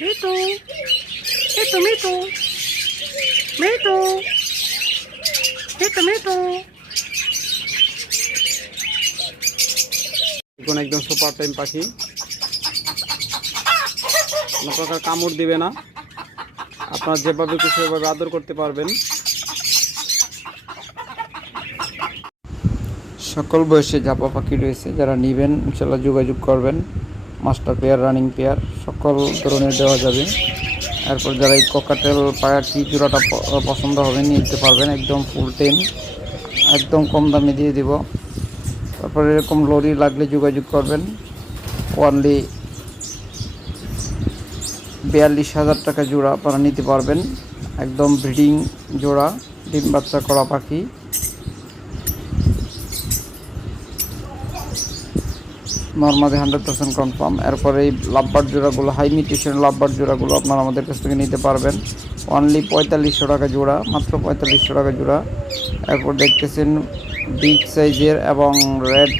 Me too me too me too me too me too me too এখন একদম super time পাখি। কোনো প্রকার কামড় দিবে না। আপনার যেভাবে কিছু সেভাবে আদর করতে পারবেন। সকল বয়সে জাপা পাখি রয়েছে, যারা নেবেন ইনশাল্লাহ যোগাযোগ করবেন। মাস্টার পেয়ার, রানিং পেয়ার, সকল ধরনের দেওয়া যাবে। এরপর যারা এই ককাটেল পাখি জোড়াটা পছন্দ হবে, নিতে পারবেন। একদম ফুল টেন একদম কম দামে দিয়ে দিব। তারপর এরকম লরি লাগলে যোগাযোগ করবেন। ওয়ানলি বিয়াল্লিশ হাজার টাকা জোড়া আপনারা নিতে পারবেন। একদম ব্রিডিং জোড়া, ডিম বাচ্চা করা পাখি। নর্মালি হান্ড্রেড পার্সেন্ট কনফার্ম এরপরে এই লাভবার জোড়াগুলো হাই মিউটেশন লাভবার জোড়াগুলো আপনারা আমাদের কাছ থেকে নিতে পারবেন। অনলি পঁয়তাল্লিশশো টাকা জোড়া, মাত্র পঁয়তাল্লিশশো টাকা জোড়া। এরপর দেখতেছেন বিগ সাইজের এবং রেড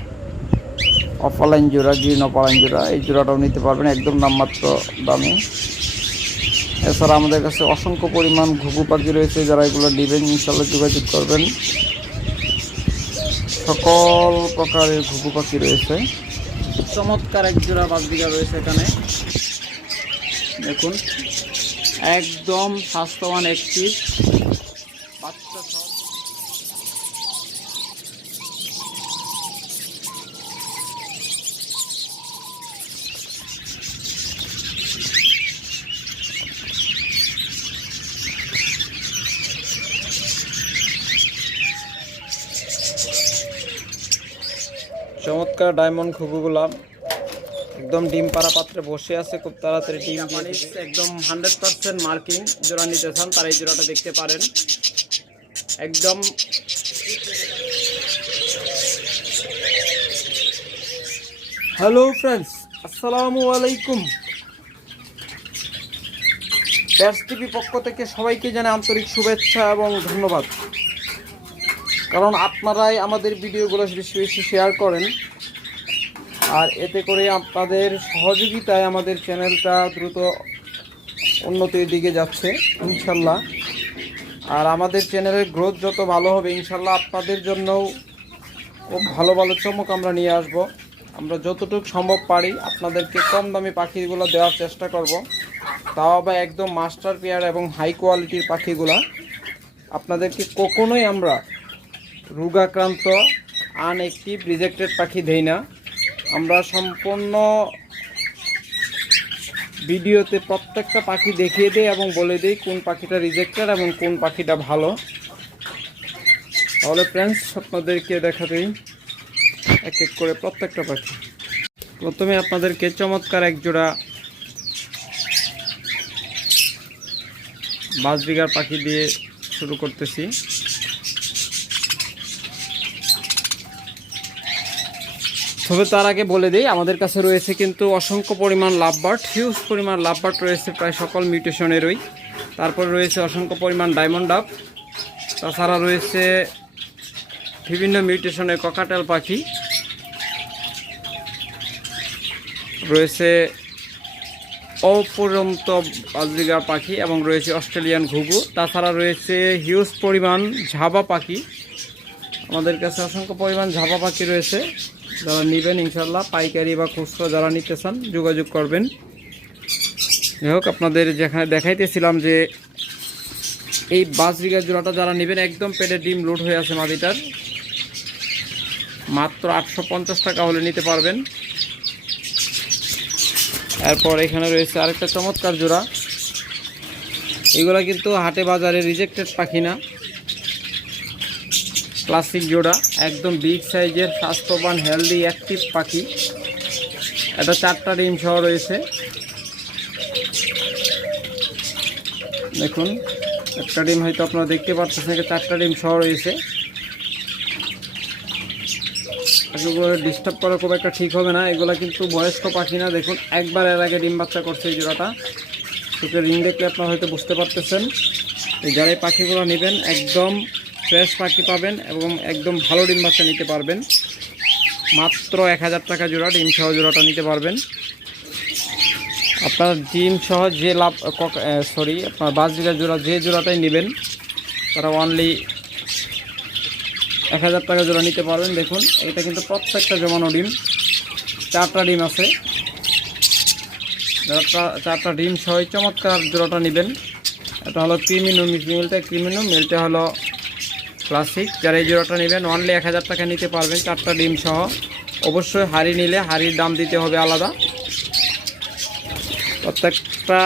অফলাইন জোড়া গ্রিন অফলাইন জোড়া। এই জোড়াটাও নিতে পারবেন, একদম নামমাত্র দামে। এছাড়া আমাদের কাছে অসংখ্য পরিমাণ ঘুঘু পাখি রয়েছে, যারা এগুলো নেবেন ইনশাল্লাহ যোগাযোগ করবেন। সকল প্রকারের ঘুঘু পাখি রয়েছে। চমৎকার এক জোড়া বাজবিঘা রয়েছে এখানে। দেখুন একদম স্বাস্থ্যবান একটি চমৎকার ডায়মন্ড খুবগুলা। একদম ডিম পাড়া পাত্রে বসে আছে খুব তাড়াতাড়ি ডিম একদম হান্ড্রেড পার্সেন্ট মার্কিং জোড়া নিতে চান তারা এই জোড়াটা দেখতে পারেন। একদম হ্যালো ফ্রেন্ডস আসসালামু আলাইকুম। প্যাস টিভি পক্ষ থেকে সবাইকে জানে আন্তরিক শুভেচ্ছা এবং ধন্যবাদ। কারণ আপনারাই আমাদের ভিডিওগুলো বেশি বেশি শেয়ার করেন। আর এতে করে আপনাদের সহযোগিতায় আমাদের চ্যানেলটা দ্রুত উন্নতির দিকে যাচ্ছে, ইনশাল্লাহ। আর আমাদের চ্যানেলের গ্রোথ যত ভালো হবে, ইনশাল্লাহ আপনাদের জন্যও খুব ভালো ভালো চমক আমরা নিয়ে আসব। আমরা যতটুকু সম্ভব পারি আপনাদেরকে কম দামি পাখিগুলো দেওয়ার চেষ্টা করব। তাও আবার একদম মাস্টার পেয়ার এবং হাই কোয়ালিটির পাখিগুলা। আপনাদেরকে কখনোই আমরা রোগাক্রান্ত আনএক্টিভ রিজেক্টেড পাখি দেই না। আমরা সম্পূর্ণ ভিডিওতে প্রত্যেকটা পাখি দেখিয়ে দিই এবং বলে দিই কোন পাখিটা রিজেক্টেড এবং কোন পাখিটা ভালো। তাহলে ফ্রেন্ডস আপনাদেরকে দেখা দিই এক এক করে প্রত্যেকটা পাখি। প্রথমে আপনাদেরকে চমৎকার এক জোড়া বিঘার পাখি দিয়ে শুরু করতেছি। তবে তার আগে বলে দিই, আমাদের কাছে রয়েছে কিন্তু অসংখ্য পরিমাণ লাভবার্ড হিউজ পরিমাণ লাভবার্ড রয়েছে প্রায় সকল মিউটেশনেরই। তারপর রয়েছে অসংখ্য পরিমাণ ডায়মন্ড ডাব, তাছাড়া রয়েছে বিভিন্ন মিউটেশনের ককাটেল পাখি, রয়েছে অপরন্ত বাজরিগার পাখি এবং রয়েছে অস্ট্রেলিয়ান ঘুঘু, তাছাড়া রয়েছে হিউজ পরিমাণ ঝাবা পাখি। আমাদের কাছে অসংখ্য পরিমাণ ঝাবা পাখি রয়েছে। যারা নেবেন ইনশাল্লাহ পাইকারি বা খুচরো যারা নিতে চান, যোগাযোগ করবেন। যাই হোক, আপনাদের যেখানে দেখাইতেছিলাম যে এই বাস বিঘার জোড়াটা যারা নেবেন, একদম পেটে ডিম লোড হয়ে আছে মাদিটার। মাত্র আটশো পঞ্চাশ টাকা হলে নিতে পারবেন। এরপর এখানে রয়েছে আরেকটা চমৎকার জোড়া। এগুলা কিন্তু হাটে বাজারে রিজেক্টেড পাখি না। ক্লাসিক জোড়া, একদম বিগ সাইজের স্বাস্থ্যবান হেলদি অ্যাক্টিভ পাখি। এটা চারটা ডিম সহ রয়েছে। দেখুন, একটা ডিম হয়তো আপনারা দেখতে পাচ্ছেন চারটা ডিম সহ রয়েছে। এগুলো ডিস্টার্ব করা খুব একটা ঠিক হবে না। এগুলো কিন্তু বয়স্ক পাখি না। দেখুন, একবার এর আগে ডিম বাচ্চা করছে এই জোড়াটা। চোখে রিং দেখলে আপনারা হয়তো বুঝতে পারতেছেন। এই যারা এই পাখিগুলো নেবেন, একদম ফ্রেশ পাখি পাবেন এবং একদম ভালো ডিম বাচ্চা নিতে পারবেন। মাত্র এক হাজার টাকা জোড়া, ডিম সহ জোড়াটা নিতে পারবেন। আপনার ডিম সহ যে লাভ সরি আপনার বাজরিকা জোড়া যে জোড়াটাই নেবেন, তারা অনলি এক হাজার টাকা জোড়া নিতে পারবেন। দেখুন, এটা কিন্তু প্রত্যেকটা জমানো ডিম। চারটা ডিম আছে। চারটা ডিম সহ চমৎকার জোড়াটা নেবেন, এটা হলো ক্রিমিনো মিলটা ক্রিমিনো মিলটা হলো ক্লাসিক যারা এই জোড়াটা নেবেন অনলি এক হাজার টাকা নিতে পারবেন, চারটা ডিম সহ। অবশ্যই হাড়ি নিলে হাড়ির দাম দিতে হবে আলাদা। প্রত্যেকটা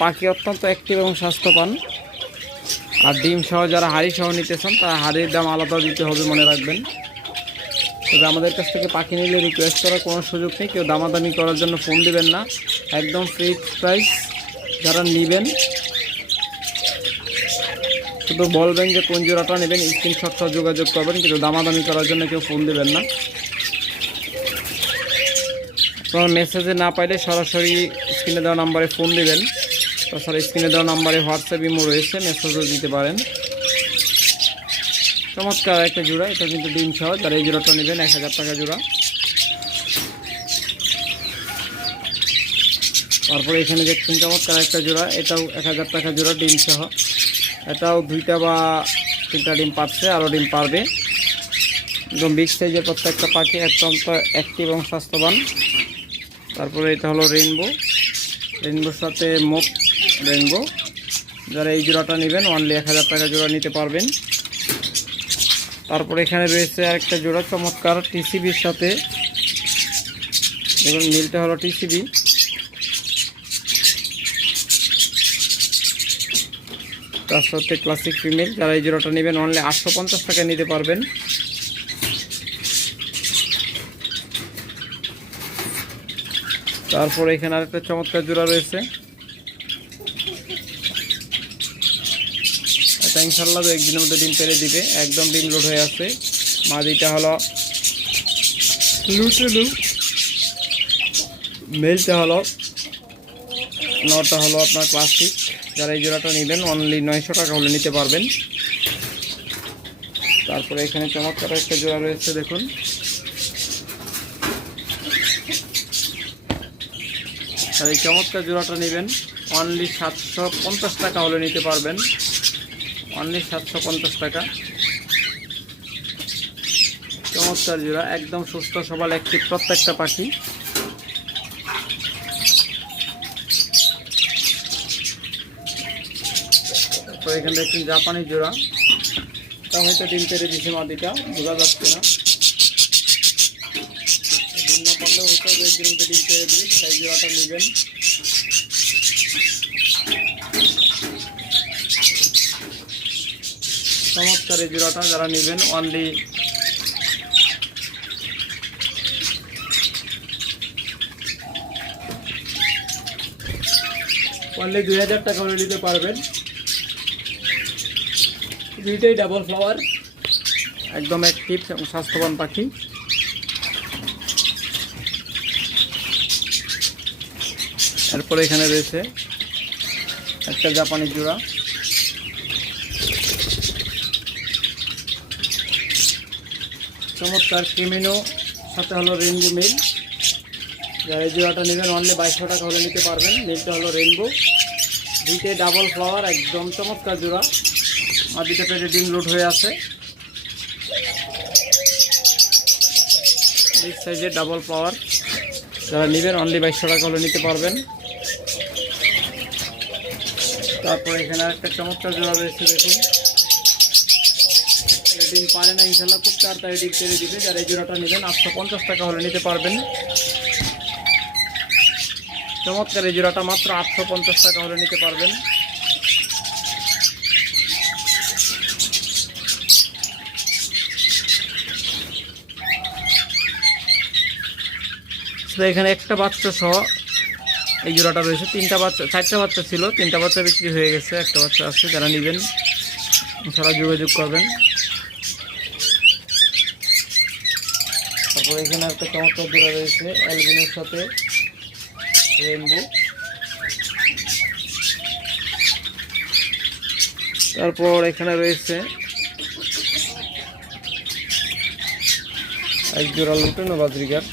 পাখি অত্যন্ত অ্যাক্টিভ এবং স্বাস্থ্যবান। আর ডিম সহ যারা হাড়ি সহ নিতে চান তারা হাড়ির দাম আলাদা দিতে হবে মনে রাখবেন। তবে আমাদের কাছ থেকে পাখি নিলে রিকোয়েস্ট করার কোনো সুযোগ নেই। কেউ দামাদামি করার জন্য ফোন দিবেন না। একদম ফিক্সড প্রাইস যারা নেবেন শুধু বলবেন যে কোন জোড়াটা নেবেন স্ক্রিনশটটা যোগাযোগ করবেন, কিন্তু দামাদামি করার জন্য কেউ ফোন দেবেন না। আপনার মেসেজে না পাইলে সরাসরি স্ক্রিনে দেওয়া নাম্বারে ফোন দিবেন। তাছাড়া স্ক্রিনে দেওয়া নাম্বারে হোয়াটসঅ্যাপ ইমো রয়েছে মেসেজও দিতে পারেন। চমৎকার একটা জোড়া, এটা কিন্তু ডিম সহ যারা এই জোড়াটা নেবেন, এক হাজার টাকা জোড়া। তারপরে এখানে দেখছেন চমৎকার একটা জোড়া, এটাও এক হাজার টাকা জোড়া, ডিম সহ এটাও দুইটা বা তিনটা ডিম পাচ্ছে আরও ডিম পারবে। একদম বিগ সাইজের প্রত্যেকটা পাখি অত্যন্ত অ্যাক্টিভ এবং স্বাস্থ্যবান। তারপরে এটা হলো রেইনবো রেইনবোর সাথে মুখ রেইনবো যারা এই জোড়াটা নেবেন অনলি এক হাজার টাকা জোড়া নিতে পারবেন। তারপরে এখানে রয়েছে আরেকটা জোড়া, চমৎকার টিসিবির সাথে। এবং মিলটা হলো টিসিবি তার সাথে ক্লাসিক ফিমেল যারা এই জোড়াটা নেবেন অনলি আটশো পঞ্চাশ টাকা নিতে পারবেন। তারপর এখানে আরেকটা চমৎকার জোড়া রয়েছে। ইনশাল্লাহ দু একদিনের মধ্যে ডিম পেরে দিবে, একদম ডিম লোড হয়ে আছে। মাদিটা হলো লুটুলু মেলটা হলো নটা হলো আপনার ক্লাসিক যারা এই জোড়াটা নেবেন অনলি নয়শো টাকা হলে নিতে পারবেন। তারপরে এখানে চমৎকার একটা জোড়া রয়েছে, দেখুন। আর এই চমৎকার জোড়াটা নেবেন অনলি সাতশো পঞ্চাশ টাকা হলে নিতে পারবেন। অনলি সাতশো পঞ্চাশ টাকা। চমৎকার জোড়া, একদম সুস্থ সবল একটি প্রত্যেকটা পাখি। এখানে দেখছেন জাপানি জোড়া। তা হয়তো ডিম পেরে দিছে মাদিটা বোঝা যাচ্ছে না। ডিম না পারলে হয়তো দু একদিন ডিম পেরে দিবে তাই জোড়াটা নেবেন। চমৎকার এই জোড়াটা যারা নেবেন অনলি অনলি দুই হাজার টাকা নিতে পারবেন। দুইটাই ডাবল ফ্লাওয়ার একদম অ্যাক্টিভ এবং স্বাস্থ্যবান পাখি। এরপরে এখানে রয়েছে একটা জাপানি জোড়া। চমৎকার ক্রিমিনো, সাথে হলো রেইনবো মিল। যারা এই জোড়াটা নেবেন অনলি বাইশশো টাকা হলে নিতে পারবেন। মিলটা হলো রেইনবো দুইটাই ডাবল ফ্লাওয়ার একদম চমৎকার জোড়া। মাটিতে পেটে ডিম লোড হয়ে আছে। বিগ সাইজের ডাবল পাওয়ার যারা নেবেন অনলি বাইশশো টাকা হলে নিতে পারবেন। তারপর এখানে একটা চমৎকার জোড়া রয়েছে, দেখুন। ডিম পারে না ইনশাল্লাহ খুব তাড়াতাড়ি ডিম পেরে দিবে। যারা এই জোড়াটা নেবেন, আটশো পঞ্চাশ টাকা হলে নিতে পারবেন। চমৎকার এই জোড়াটা মাত্র আটশো পঞ্চাশ টাকা হলে নিতে পারবেন। তো এখানে একটা বাচ্চা সহ এই জোড়াটা রয়েছে। তিনটা বাচ্চা, চারটা বাচ্চা ছিল, তিনটা বাচ্চা বিক্রি হয়ে গেছে, একটা বাচ্চা আছে, যারা নেবেন সারা যোগাযোগ করবেন। তারপর এখানে একটা চমৎকার জোড়া রয়েছে, অ্যালবিনের সাথে রেনবো তারপর এখানে রয়েছে এক জোড়া লুটেনো বাজরিকার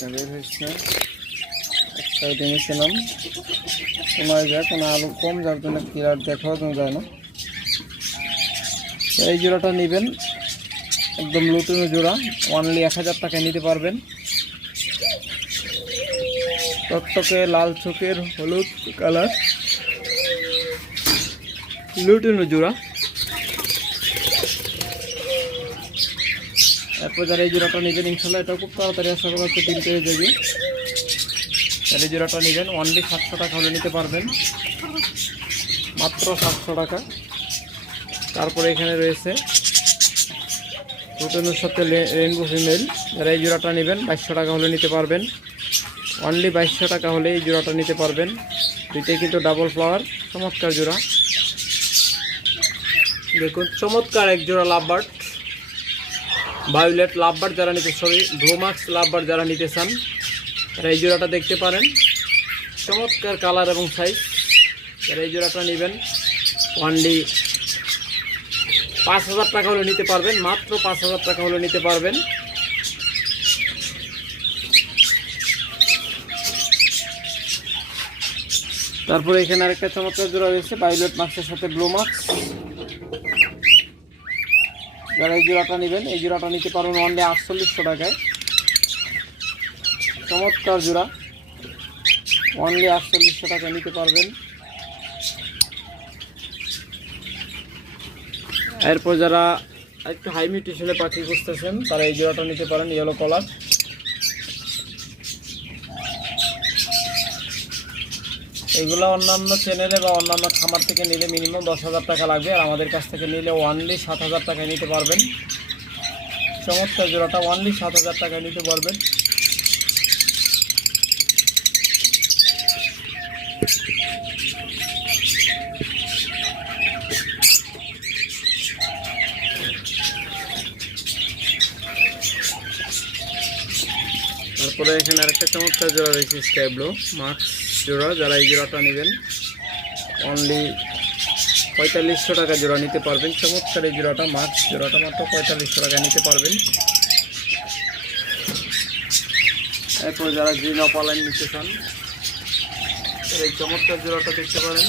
না বের হয়েছে। না এক সাইডে নিয়েছিলাম কোনায় যায় কোনো আলু কম, যার জন্য ক্লিয়ার দেখাও যায় না এই জোড়াটা নেবেন। একদম নতুন জোড়া। অনলি এক হাজার টাকায় নিতে পারবেন। টকটকে লাল চোখের হলুদ কালার। লুটিনো জোড়া। যারা এই জোড়াটা নেবেন ইনশাল্লাহ এটা খুব তাড়াতাড়ি আশা করা হচ্ছে তিনটে হয়ে যাবে যারা এই জোড়াটা নেবেন অনলি সাতশো টাকা হলে নিতে পারবেন। মাত্র সাতশো টাকা। তারপরে এখানে রয়েছে রুটেনের সাথে রেনবো ফিমেল। যারা এই জোড়াটা নেবেন, বাইশশো টাকা হলে নিতে পারবেন। অনলি বাইশশো টাকা হলে এই জোড়াটা নিতে পারবেন। দুইটাই কিন্তু ডাবল ফ্লাওয়ার চমৎকার জোড়া। দেখুন, চমৎকার এক জোড়া লাভবার্ড। ভায়োলেট লাভবার্ড যারা নিতে সরি ব্রোমাক্স লাভবার্ড যারা নিতে চান, তারা এই জোড়াটা দেখতে পারেন। চমৎকার কালার এবং সাইজ যারা এই জোড়াটা নেবেন। অনলি পাঁচ হাজার টাকা হলে নিতে পারবেন, মাত্র পাঁচ হাজার টাকা হলে নিতে পারবেন। তারপরে এখানে আরেকটা চমৎকার জোড়া রয়েছে ভায়োলেট মাস্কের সাথে ব্লু মাক্স যারা এই জোড়াটা নেবেন, এই জোড়াটা নিতে পারবেন অনলি আটচল্লিশশো টাকায়। চমৎকার জোড়া। ওয়ান ডে আটচল্লিশশো টাকা নিতে পারবেন। এরপর যারা একটু হাই মিউটেশনে পাখি খুঁজতেছেন, তারা এই জোড়াটা নিতে পারেন ইয়েলো কলার এইগুলো অন্যান্য চ্যানেলে বা অন্যান্য খামার থেকে নিলে মিনিমাম দশ হাজার টাকা লাগবে আর আমাদের কাছ থেকে নিলে ওয়ানলি সাত হাজার টাকায় নিতে পারবেন। চমৎকার জোড়াটা ওয়ানলি সাত হাজার টাকায় নিতে পারবেন। তারপরে এখানে আরেকটা চমৎকার জোড়া রয়েছে স্ট্যাবলো মাক্স জোড়া, যারা এই জোড়াটা নেবেন অনলি পঁয়তাল্লিশশো টাকা জোড়া নিতে পারবেন। চমৎকার এই জোড়াটা মাক্স জোড়াটা মাত্র পঁয়তাল্লিশশো টাকা নিতে পারবেন। এরপর যারা গ্রিন অপালাইন নিতে চান এই চমৎকার জোড়াটা দেখতে পারেন।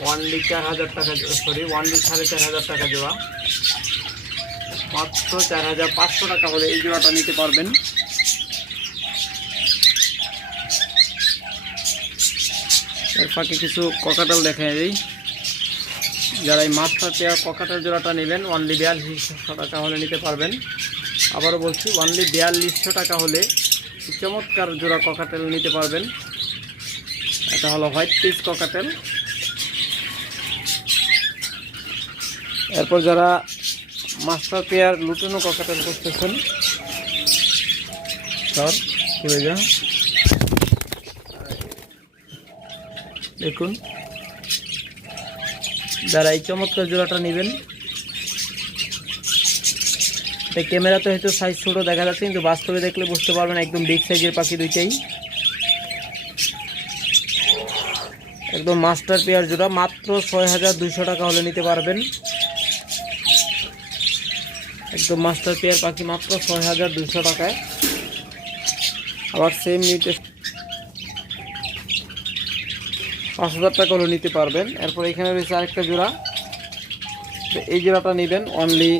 ওয়ানলি চার হাজার টাকা সরি ওয়ানলি সাড়ে চার হাজার টাকা জোড়া। মাত্র চার হাজার পাঁচশো টাকা হলে এই জোড়াটা নিতে পারবেন। ফাঁকে কিছু ককাটাল দেখা যায় যারা এই মাছটা পেয়ার ককাটাল জোড়াটা নেবেন অনলি বিয়াল্লিশশো টাকা হলে নিতে পারবেন। আবারও বলছি অনলি বিয়াল্লিশশো টাকা হলে চমৎকার জোড়া ককাটেল নিতে পারবেন। এটা হলো হোয়াইট পিস ককাটেল এরপর যারা মাস্টার পেয়ার লুটানো ককাটেল করতেছেন যা। দেখুন। যারা এই চমৎকার জোড়াটা নেবেন। এই ক্যামেরাতে হয়তো সাইজ ছোটো দেখা যাচ্ছে, কিন্তু বাস্তবে দেখলে বুঝতে পারবেন একদম বিগ সাইজের পাখি দুইটাই। একদম মাস্টার পেয়ার জোড়া, মাত্র ছয় হাজার দুশো টাকা হলে নিতে পারবেন। একদম মাস্টার পেয়ার পাখি মাত্র ছয় হাজার দুশো টাকায়। আবার সেম নিতে পাঁচ হাজার টাকা হলে নিতে পারবেন। এরপর এখানে রয়েছে আরেকটা জোড়া। এই জোড়াটা নেবেন অনলি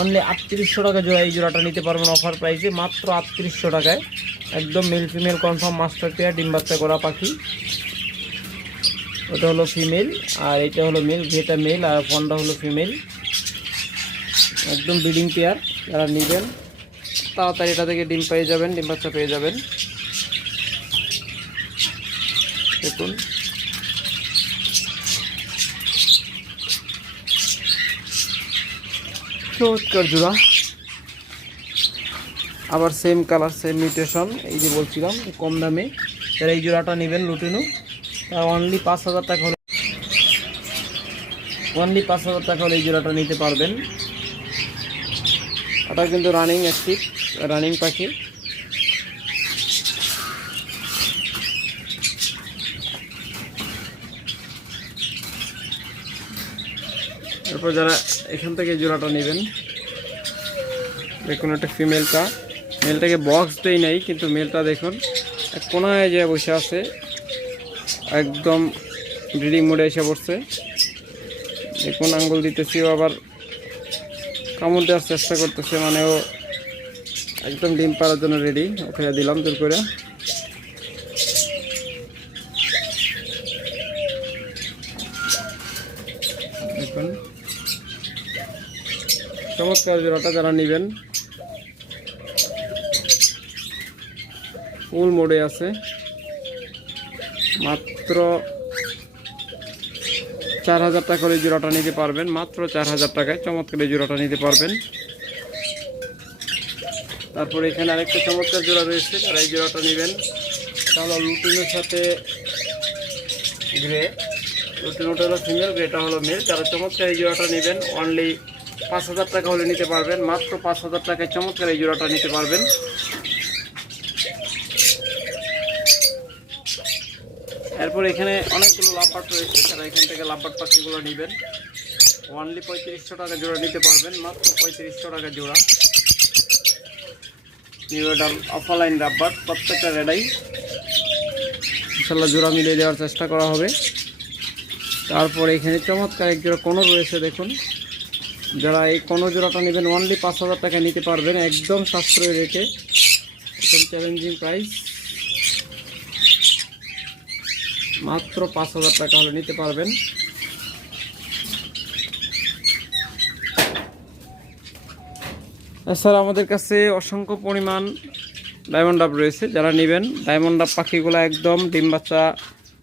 অনলি আটত্রিশশো টাকা জোড়া এই জোড়াটা নিতে পারবেন অফার প্রাইসে মাত্র আটত্রিশশো টাকায়। একদম male female confirm master pair ডিম বাচ্চা করা পাখি। ওটা হলো ফিমেল আর এটা হলো মেল যেটা মেল আর ফোনটা হলো ফিমেল একদম ব্রিডিং পেয়ার যারা নেবেন, তাড়াতাড়ি এটা থেকে ডিম পেয়ে যাবেন, ডিম বাচ্চা পেয়ে যাবেন। দেখুন। চমৎকার জোড়া। আবার সেম কালার সেম মিউটেশন এই যে বলছিলাম কম দামে। যারা এই জোড়াটা নেবেন লুটিনু তারা অনলি পাঁচ হাজার টাকা হলে অনলি পাঁচ হাজার টাকা হলে এই জোড়াটা নিতে পারবেন। এটা কিন্তু রানিং অ্যাক্টিভ রানিং পাখি। এরপর যারা এখান থেকে জোড়াটা নেবেন, দেখুন একটা ফিমেলটা। মেলটাকে বক্স দেই নাই, কিন্তু মেলটা দেখুন, এক কোনায় যে বসে আছে, একদম ব্রিডিং মোডে এসে পড়ছে। দেখুন আঙ্গুল দিতেছি ও আবার কামড় দেওয়ার চেষ্টা করতেছে মানে ও একদম ডিম পাড়ার জন্য রেডি ওখানে দিলাম, দূর করে দেখুন চমৎকার জোড়াটা যারা নেবেন, ফুল মোডে আছে। মাত্র চার হাজার টাকা করে জোড়াটা নিতে পারবেন, মাত্র চার হাজার টাকায় চমৎকার এই জোড়াটা নিতে পারবেন। তারপরে এখানে আরেকটা চমৎকার জোড়া রয়েছে, যারা এই জোড়াটা নেবেন, তাহলে লুটিনের সাথে গ্রে লুটিন ওটা হলো ফিমেল গ্রেটা হলো মেল যারা চমৎকার এই জোড়াটা নেবেন অনলি পাঁচ হাজার টাকা হলে নিতে পারবেন। মাত্র পাঁচ হাজার টাকায় চমৎকার এই জোড়াটা নিতে পারবেন। এরপর এখানে অনেকগুলো লাভবাট রয়েছে। তারা এখান থেকে লাভবাট পাখিগুলো নেবেন। অনলি পঁয়ত্রিশশো টাকা জোড়া নিতে পারবেন। মাত্র পঁয়ত্রিশশো টাকা জোড়া। নিউ এডাল অফলাইন রাব্বার প্রত্যেকটা রেডাই। ইনশাল্লাহ জোড়া মিলিয়ে দেওয়ার চেষ্টা করা হবে। তারপর এখানে চমৎকার এক জোড়া কোনো রয়েছে, দেখুন। যারা এই কোনো জোড়াটা নেবেন অনলি পাঁচ হাজার টাকা নিতে পারবেন, একদম সাশ্রয় রেটে। একদম চ্যালেঞ্জিং প্রাইস মাত্র পাঁচ হাজার টাকা হলে নিতে পারবেন। স্যার, আমাদের কাছে অসংখ্য পরিমাণ ডায়মন্ড ডাব রয়েছে, যারা নেবেন। ডায়মন্ড ডাব পাখিগুলো একদম ডিম বাচ্চা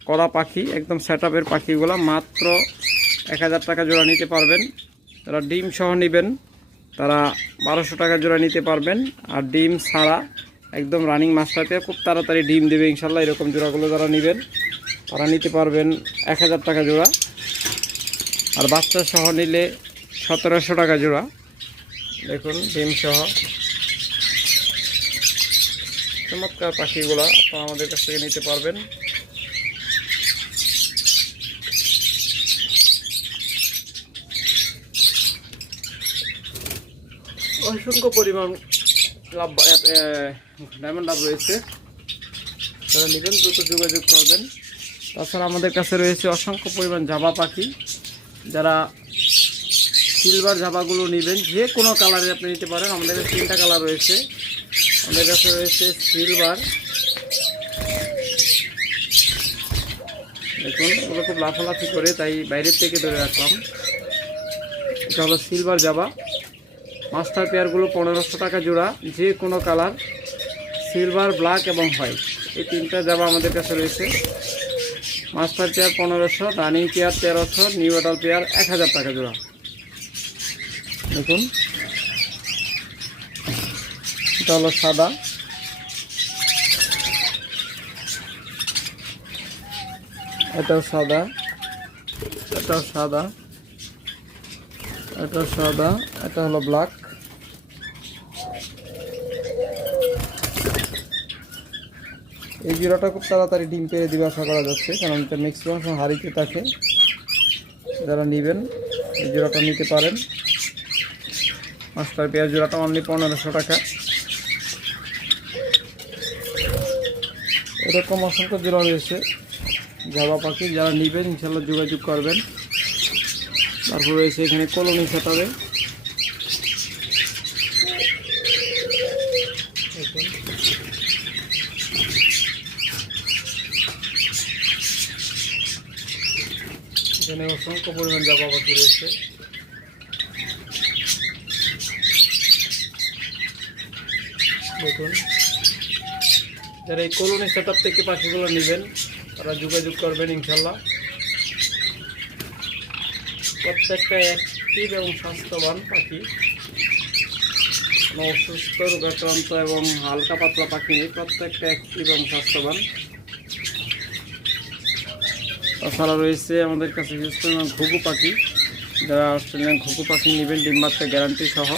করা পাখি, একদম সেট আপের পাখিগুলো, মাত্র এক হাজার টাকা জোড়া নিতে পারবেন। যারা ডিম সহ নেবেন, তারা বারোশো টাকা জোড়া নিতে পারবেন। আর ডিম ছাড়া একদম রানিং মাছটাতে খুব তাড়াতাড়ি ডিম দেবে ইনশাল্লাহ, এরকম জোড়াগুলো যারা নেবেন, তারা নিতে পারবেন এক হাজার টাকা জোড়া। আর বাচ্চা সহ নিলে সতেরোশো টাকা জোড়া। দেখুন, ডিম সহ। চমৎকার পাখিগুলা আপনারা আমাদের কাছ থেকে নিতে পারবেন। অসংখ্য পরিমাণ লাভ ডায়মন্ড লাভ রয়েছে। তারা নেবেন দ্রুত যোগাযোগ করবেন। তাছাড়া আমাদের কাছে রয়েছে অসংখ্য পরিমাণ জাবা পাখি। যারা সিলভার জাবাগুলো নেবেন, যে কোনো কালারে আপনি নিতে পারেন। আমাদের কাছে তিনটা কালার রয়েছে। আমাদের কাছে রয়েছে সিলভার দেখুন, ওগুলো খুব লাফালাফি করে, তাই বাইরের থেকে ধরে রাখলাম। এটা হলো সিলভার জাবা। মাস্টার পেয়ারগুলো পনেরোশো টাকা জোড়া, যে কোনো কালার, সিলভার, ব্ল্যাক এবং হোয়াইট। এই তিনটা জামা আমাদের কাছে রয়েছে। মাস্টার পেয়ার পনেরোশো, রানিং পেয়ার তেরোশো, নিউ অডাল পেয়ার এক হাজার টাকা জোড়া। দেখুন। এটা হলো সাদা। এটাও সাদা। এটাও সাদা। এটা সাদা। এটা হলো ব্ল্যাক এই জিরাটা খুব তাড়াতাড়ি ডিম পেরে দিবে আশা করা যাচ্ছে, কারণ এটা ম্যাক্সিমাম হারিতে থাকে। যারা নেবেন, এই জোড়াটা নিতে পারেন। মাস্টার পেঁয়াজ জোড়াটা অনলি পনেরোশো টাকা। এরকম অসংখ্য জোড়া রয়েছে। জাবা পাখি, যারা নেবেন ইনশাল্লাহ যোগাযোগ করবেন। তারপর রয়েছে এখানে কলোনি সেটাবে এখানে অসংখ্য পরিমাণ জাবা পাখি রয়েছে। দেখুন। যারা এই কলোনি সেট থেকে পাখিগুলো নেবেন, তারা যোগাযোগ করবেন ইনশাল্লাহ। প্রত্যেকটা অ্যাক্টিভ এবং স্বাস্থ্যবান পাখি। অসুস্থ, রোগাক্রান্ত এবং হালকা পাতলা পাখি প্রত্যেকটা অ্যাক্টিভ এবং স্বাস্থ্যবান। তাছাড়া রয়েছে আমাদের কাছে অস্ট্রেলিয়ান ঘুঘু পাখি। যারা অস্ট্রেলিয়ান ঘুঘু পাখি নেবেন ডিম বাচ্চা গ্যারান্টি সহ।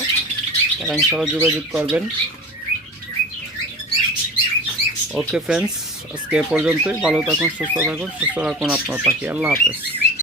তারা ইনশাল্লাহ যোগাযোগ করবেন। ওকে ফ্রেন্ডস আজকে পর্যন্তই। ভালো থাকুন, সুস্থ থাকুন, সুস্থ রাখুন আপনার পাখি। আল্লাহ হাফেজ।